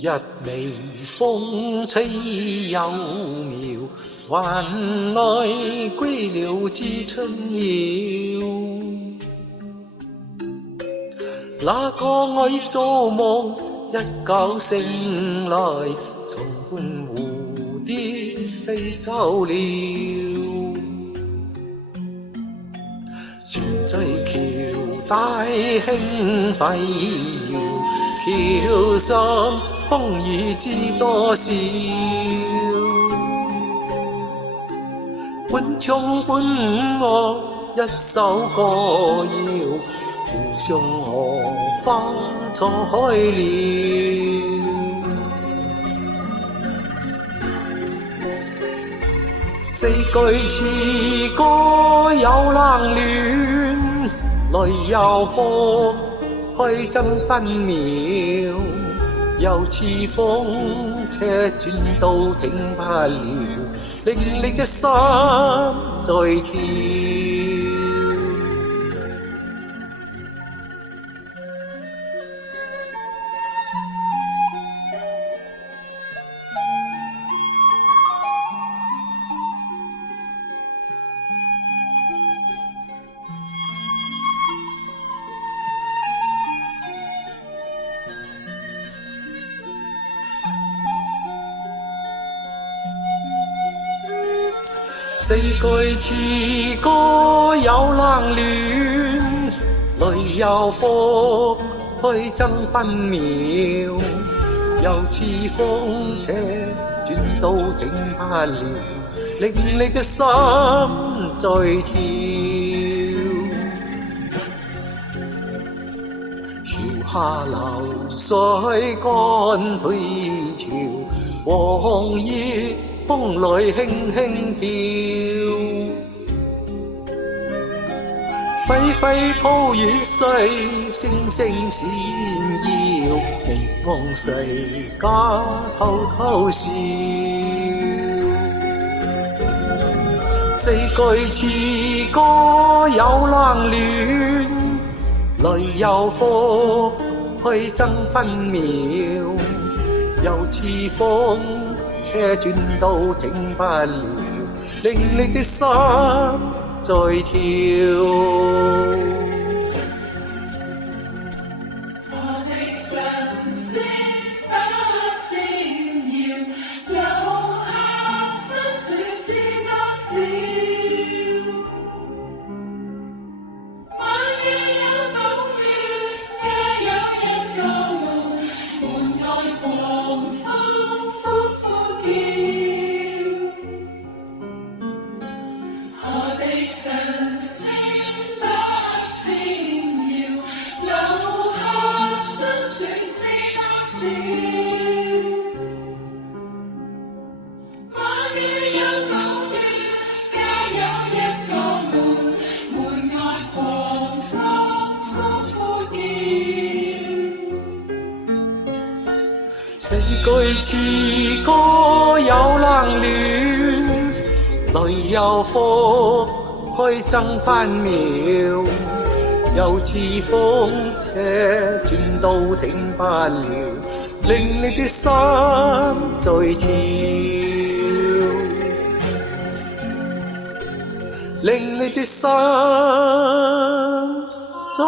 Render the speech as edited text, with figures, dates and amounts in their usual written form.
一微風吹幼苗，還愛歸了知春遙。那個愛做夢，一覺醒來，松伴蝴蝶飛走了。船在橋帶輕揮搖，橋上風雨知多少。半唱半和一首歌謠，故鄉荷花錯開了。四句詞歌有冷暖，淚有火，開爭分秒。又似風車轉到停不了，令你的心在跳。四句詞歌有冷暖，淚有火，開爭分秒。又似風車轉到停不了，令你的心在跳。橋下流水乾退潮，黃葉風裏輕輕飄。揮揮鋪雨水，星星閃耀，微望誰家偷偷笑。四句詞歌有冷暖，淚有火，開爭分秒。又似風車轉到停不了，令你的心在跳。四句詞歌有冷暖，淚有火，開爭分秒。又似風車轉到停不了，令你的心在跳，令你的心在